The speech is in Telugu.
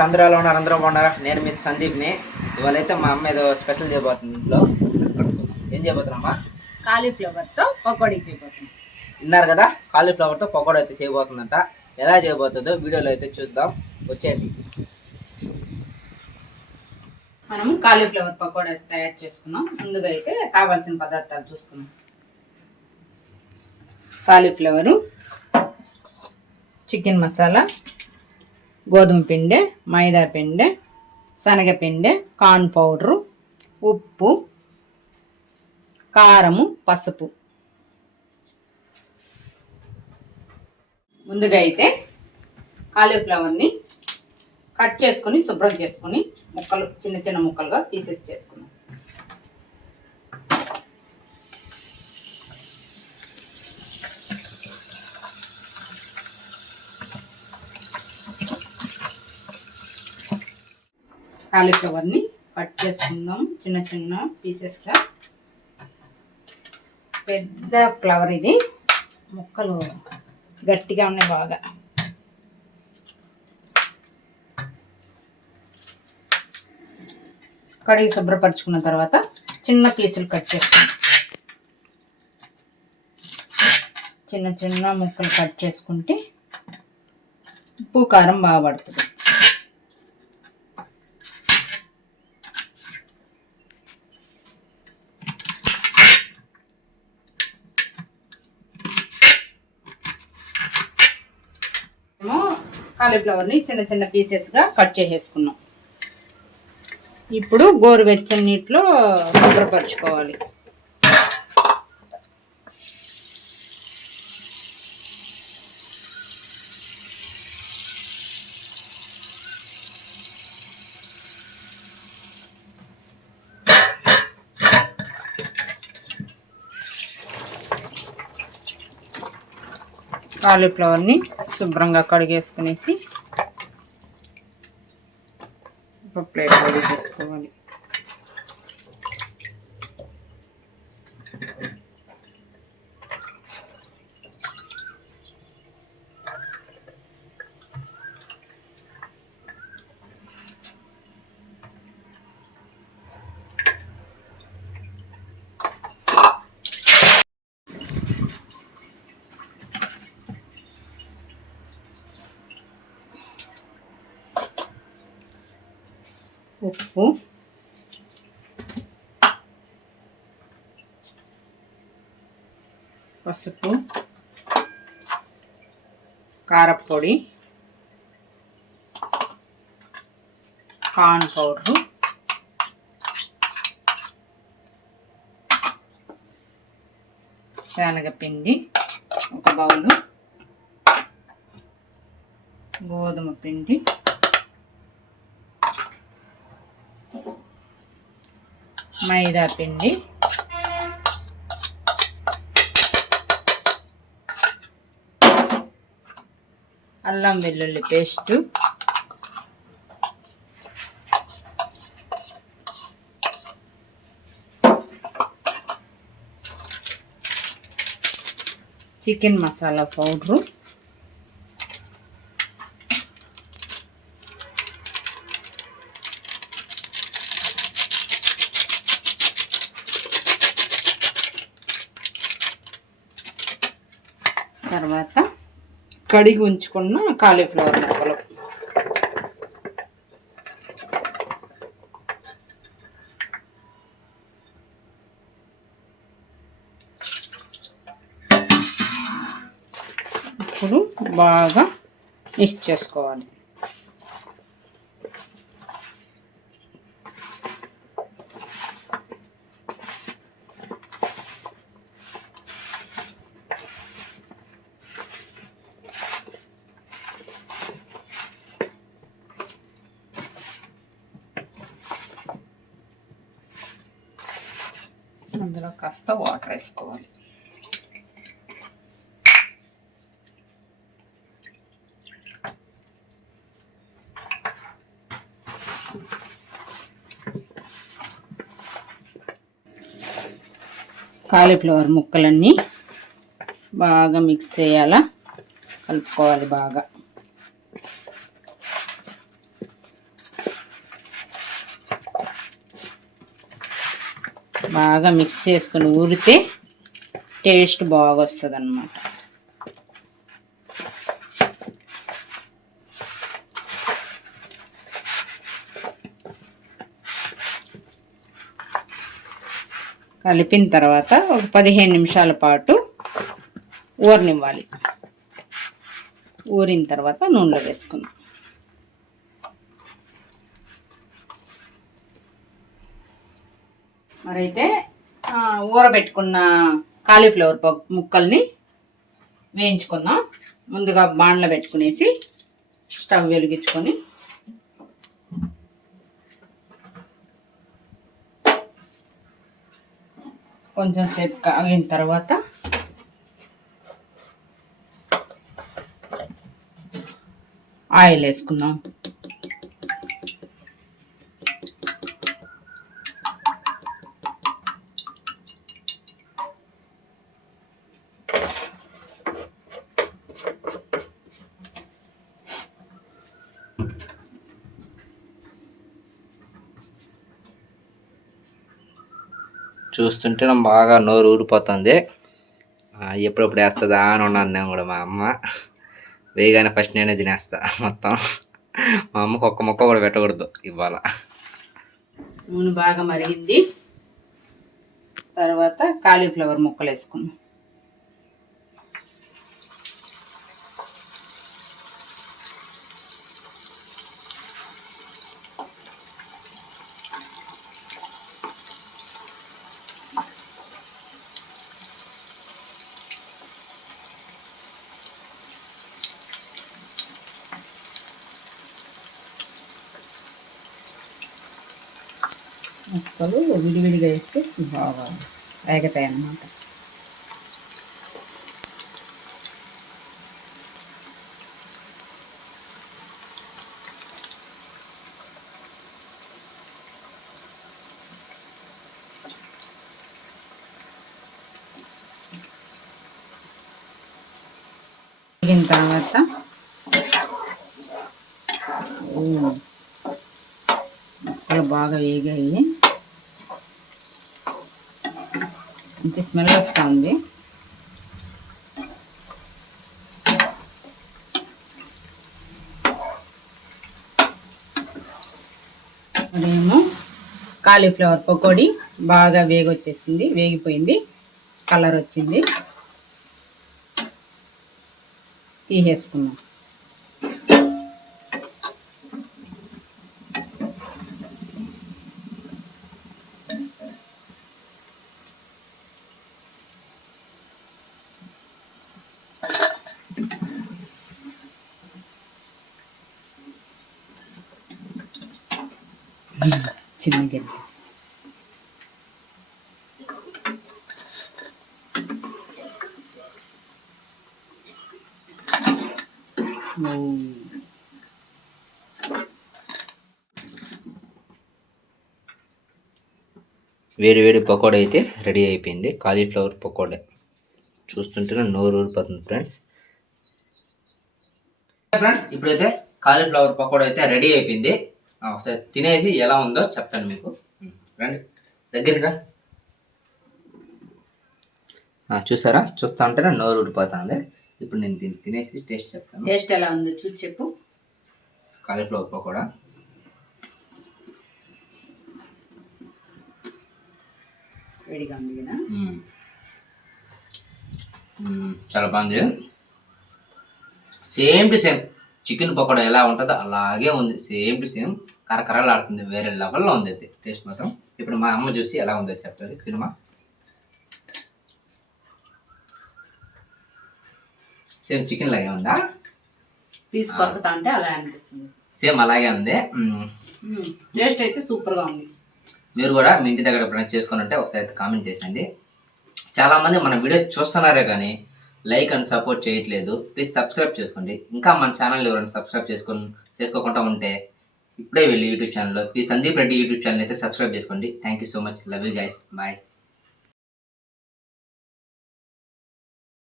అందరూ ఉన్నారు, అందరూ బాగున్నారా? నేను మిస్ సందీప్ని. ఇవాళ అయితే మా అమ్మ ఏదో స్పెషల్ చేయబోతుంది ఇంట్లో. ఏం చేయబోతున్నామ్మా? కాలీఫ్లవర్తో పకోడీ చేయబోతున్నాం. విన్నారు కదా, కాలీఫ్లవర్తో పకోడీ అయితే చేయబోతుందంట. ఎలా చేయబోతుందో వీడియోలో అయితే చూద్దాం, వచ్చేయండి. మనం కాలీఫ్లవర్ పకోడీ తయారు చేసుకున్నాం. ముందుగా అయితే కావాల్సిన పదార్థాలు చూసుకున్నాం. కాలీఫ్లవరు, చికెన్ మసాలా, గోధుమ పిండి, మైదా పిండి, శనగపిండి, కార్న్ పౌడరు, ఉప్పు, కారము, పసుపు. ముందుగా అయితే కాలీఫ్లవర్ని కట్ చేసుకుని శుభ్రం చేసుకుని ముక్కలు చిన్న చిన్న ముక్కలుగా పీసెస్ చేసుకున్నాం. కాలీఫ్లవర్ని కట్ చేసుకుందాం చిన్న చిన్న పీసెస్గా. పెద్ద ఫ్లవర్ ఇది, ముక్కలు గట్టిగా ఉన్నాయి బాగా. కడిగి శుభ్రపరచుకున్న తర్వాత చిన్న పీసులు కట్ చేసుకున్నాం. చిన్న చిన్న ముక్కలు కట్ చేసుకుంటే ఉప్పు కారం బాగా పడుతుంది. కాలీఫ్లవర్ని చిన్న చిన్న పీసెస్గా కట్ చేసేసుకున్నాం. ఇప్పుడు గోరువెచ్చని నీటిలో శుభ్రపరచుకోవాలి. కాలీఫ్లవర్ని శుభ్రంగా కడిగేసుకునేసి ఒక ప్లేట్లో వేసేసుకోవాలి. ఉప్పు, పసుపు, కారపొడి, కార్న్ పౌడరు, శనగపిండి ఒక బౌలు, గోధుమ పిండి, మైదా పిండి, అల్లం వెల్లుల్లి పేస్టు, చికెన్ మసాలా పౌడరు, తర్వాత కడిగి ఉంచుకున్న కాలీఫ్లవర్ ముక్కలు, ఇప్పుడు బాగా మిక్స్ చేసుకోవాలి. అందులో కాస్త వాటర్ వేసుకోవాలి. కాలీఫ్లవర్ ముక్కలన్నీ బాగా మిక్స్ చేయాలా, కలుపుకోవాలి బాగా. బాగా మిక్స్ చేసుకుని ఊరితే టేస్ట్ బాగా వస్తుంది అన్నమాట. కలిపిన తర్వాత ఒక 15 నిమిషాల పాటు ఊరనివ్వాలి. ఊరిన తర్వాత నూనెలో వేసుకుందాం. మరైతే ఊరబెట్టుకున్న కాలీఫ్లవర్ ముక్కల్ని వేయించుకుందాం. ముందుగా బాండ్లో పెట్టుకునేసి స్టవ్ వెలిగించుకొని కొంచెం సేపు కాగిన తర్వాత ఆయిల్ వేసుకుందాం. చూస్తుంటే నాకు బాగా నోరు ఊరిపోతుంది. ఎప్పుడప్పుడు వేస్తుందా అని ఉన్నాను నేను కూడా. మా అమ్మ వేయగానే ఫస్ట్ నేనే తినేస్తా మొత్తం. మా అమ్మకు ఒక్క మొక్క కూడా పెట్టకూడదు ఇవాళ. నూనె బాగా మరిగింది. తర్వాత కాలీఫ్లవర్ ముక్కలు వేసుకున్నాం. ముక్కలు విడివిడిగా వేస్తే బాగా వేగతాయి అన్నమాట. వేగిన తర్వాత ముక్కలు బాగా వేగాయి. మంచి స్మెల్ వస్తుంది. మరేమో కాలీఫ్లవర్ పకోడీ బాగా వేగిపోయింది, కలర్ వచ్చింది. తీసేసుకున్నాం. చిన్న గిన్నె వేడి వేడి పకోడా అయితే రెడీ అయిపోయింది. కాలీఫ్లవర్ పకోడా చూస్తుంటేనే నోరు ఊరిపోతుంది ఫ్రెండ్స్. ఇప్పుడైతే కాలీఫ్లవర్ పకోడా అయితే రెడీ అయిపోయింది. ఒకసారి తినేసి ఎలా ఉందో చెప్తాను మీకు. రండి దగ్గరగా. చూసారా, చూస్తా ఉంటేనే నోరు ఊరిపోతుంది. ఇప్పుడు నేను తినేసి టేస్ట్ చెప్తాను. టేస్ట్ ఎలా ఉందో చూసి చెప్పు. కాలీఫ్లవర్ పకోడా వేడిగా ఉంది కదా, చాలా బాగుంది. Same to same chicken pakoda ఎలా ఉంటుందో అలాగే ఉంది. సేమ్ టు సేమ్ కరకరలాడుతుంది. వేరే లెవెల్లో ఉంది అయితే టేస్ట్ మాత్రం. ఇప్పుడు మా అమ్మ చూసి ఎలా ఉందో చెప్తుంది. తినమా. సేమ్ చికెన్ లాగే ఉందా? పీస్ కొరకుతా అంటే అలా అనిపిస్తుంది. సేమ్ అలాగే ఉంది. టేస్ట్ అయితే సూపర్గా ఉంది. మీరు కూడా మీ ఇంటి దగ్గర ఎప్పుడైనా చేసుకుని ఉంటే ఒకసారి అయితే కామెంట్ చేసేయండి. చాలామంది మన వీడియోస్ చూస్తున్నారే కానీ లైక్ అండ్ సపోర్ట్ చేయట్లేదు. ప్లీజ్ సబ్స్క్రైబ్ చేసుకోండి. ఇంకా మన ఛానల్ ఎవరైనా సబ్స్క్రైబ్ చేసుకోకుండా ఉంటే ఇప్పుడే వెళ్ళి యూట్యూబ్ ఛానల్లో please Sandeep Reddy YouTube channel అయితే సబ్స్క్రైబ్ చేసుకోండి. Thank you so much. Love you guys. Bye.